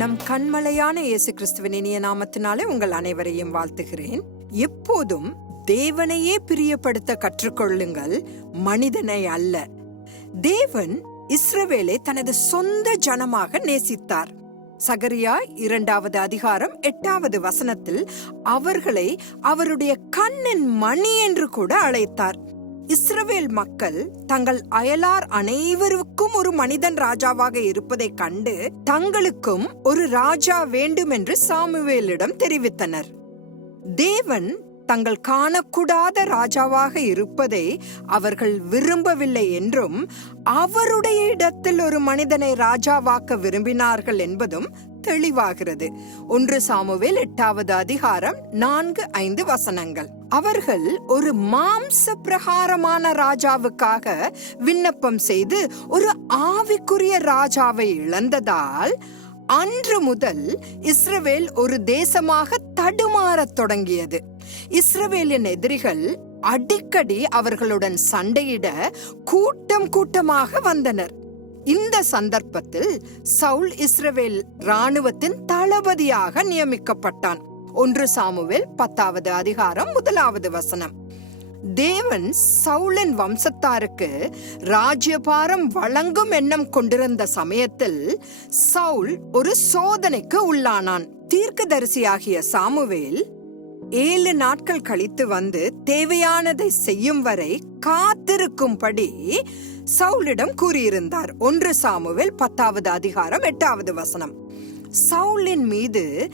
நம் கண்மலையான இயேசு கிறிஸ்துவின் இனிய நாமத்தினாலே உங்கள் அனைவரையும் வாழ்த்துகிறேன். எப்போதும் தேவனையே பிரியப்படுத்த கற்றுக்கொள்ளுங்கள் மனிதனை அல்ல. தேவன் இஸ்ரவேலை தனது சொந்த ஜனமாக நேசித்தார். சகரியா இரண்டாவது அதிகாரம் எட்டாவது வசனத்தில் அவர்களை அவருடைய கண்ணின் மணி என்று கூட அழைத்தார். இஸ்ரவேல் மக்கள் தங்கள் அயலார் அனைவருக்கும் ஒரு மனிதன் ராஜாவாக இருப்பதைக் கண்டு தங்களுக்கும் ஒரு ராஜா வேண்டும் என்று சாமுவேலிடம் தெரிவித்தனர். தேவன் தங்கள் காணக்கூடாத ராஜாவாக இருப்பதை அவர்கள் விரும்பவில்லை என்றும் அவருடைய இடத்தில் ஒரு மனிதனை ராஜாவாக்க விரும்பினார்கள் என்பதும் தெளிவாகிறது. ஒன்று சாமுவேல் எட்டாவது அதிகாரம் நான்கு ஐந்து வசனங்கள். அவர்கள் ஒரு மாம்ச பிரகாரமான ராஜாவுக்காக விண்ணப்பம் செய்து ஒரு ஆவிக்குரிய ராஜாவை இழந்ததால் அன்று முதல் இஸ்ரவேல் ஒரு தேசமாக தடுமாறத் தொடங்கியது. இஸ்ரவேலின் எதிரிகள் அடிக்கடி அவர்களுடன் சண்டையிட கூட்டம் கூட்டமாக வந்தனர். இந்த சந்தர்ப்பத்தில் சவுல் இஸ்ரவேல் ராணுவத்தின் தளபதியாக நியமிக்கப்பட்டான். ஒன்று சாமுவேல் பத்தாவது அதிகாரம் முதலாவது வசனம். தேவன் சவுலின் வம்சத்தாருக்கு ராஜ்யபாரம் வழங்கும் எண்ணம் கொண்டிருந்த சமயத்தில் சவுல் ஒரு சோதனைக்கு உள்ளானான். தீர்க்கதரிசியாகிய சாமுவேல் ஏழு நாட்கள் கழித்து வந்து தேவையானதை செய்யும் வரை காத்திருக்கும்படி சவுலிடம் கூறியிருந்தார். ஒன்று சாமுவேல் பத்தாவது அதிகாரம் எட்டாவது வசனம். சவுலின் மீது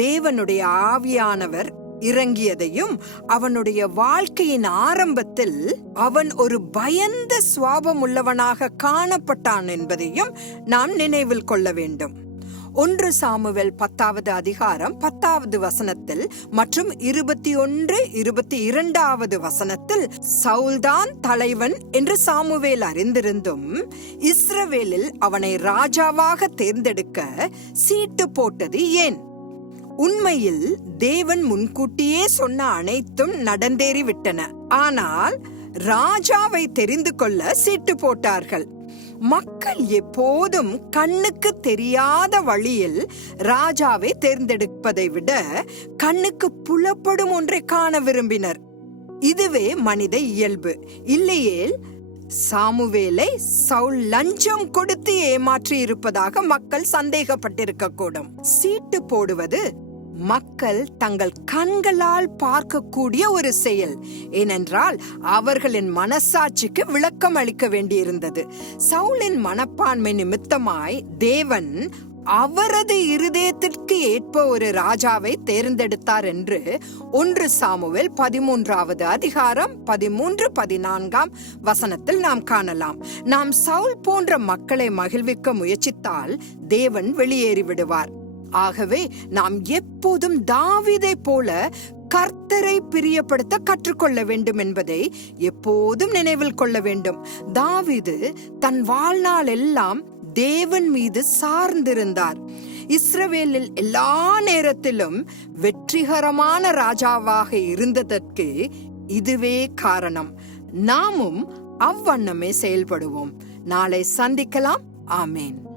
தேவனுடைய ஆவியானவர் இறங்கியதையும் அவனுடைய வாழ்க்கையின் ஆரம்பத்தில் அவன் ஒரு பயந்த சுவாபம் உள்ளவனாக காணப்பட்டான் என்பதையும் நாம் நினைவில் கொள்ள வேண்டும். ஒன்று சாமுவேல் பத்தாவது அதிகாரம் பத்தாவது வசனத்தில் மற்றும் இருபத்தி ஒன்று இருபத்தி இரண்டாவது வசனத்தில் சவுல்தான் தலைவன் என்று சாமுவேல் அறிந்திருந்தும் இஸ்ரவேலில் அவனை ராஜாவாக தேர்ந்தெடுக்க சீட்டு போட்டது ஏன்? உண்மையில் தேவன் முன்கூட்டியே சொன்ன அனைத்தும் நடந்தேறிவிட்டன. ஆனால் ராஜாவை தெரிந்து கொள்ள சீட்டு போட்டார்கள். மக்கள் எப்போதும் கண்ணுக்கு தெரியாத வழியில் ராஜாவை தேர்ந்தெடுப்பதை விட கண்ணுக்கு புலப்படும் ஒன்றை காண விரும்பினர். இதுவே மனித இயல்பு. இல்லையேல் சாமுவேலை சவுல் லஞ்சம் கொடுத்து ஏமாற்றி இருப்பதாக மக்கள் சந்தேகப்பட்டிருக்க கூடும் சீட்டு போடுவது மக்கள் தங்கள் கண்களால் பார்க்கக்கூடிய ஒரு செயல். ஏனென்றால் அவர்களின் மனசாட்சிக்கு விளக்கம் அளிக்க வேண்டியிருந்தது. சவுலின் மனப்பான்மை நிமித்தமாய் தேவன் அவரது இருதயத்திற்கு ஏற்ப ஒரு ராஜாவை தேர்ந்தெடுத்தார் என்று ஒன்று சாமுவேல் பதிமூன்றாவது அதிகாரம் பதிமூன்று பதினான்காம் வசனத்தில் நாம் காணலாம். நாம் சவுல் போன்ற மக்களை மகிழ்விக்க முயற்சித்தால் தேவன் வெளியேறி விடுவார் ஆகவே நாம் எப்போதும் தாவிதை போல கர்த்தரை பிரியப்படுத்த கற்றுக்கொள்ள வேண்டும் என்பதை எப்போதும் நினைவில் கொள்ள வேண்டும். தாவிது தன் வாழ்நாள் எல்லாம் தேவன் மீது சார்ந்திருந்தார். இஸ்ரவேலில் எல்லா நேரத்திலும் வெற்றிகரமான ராஜாவாக இருந்ததற்கு இதுவே காரணம். நாமும் அவ்வண்ணமே செயல்படுவோம். நாளை சந்திக்கலாம். ஆமேன்.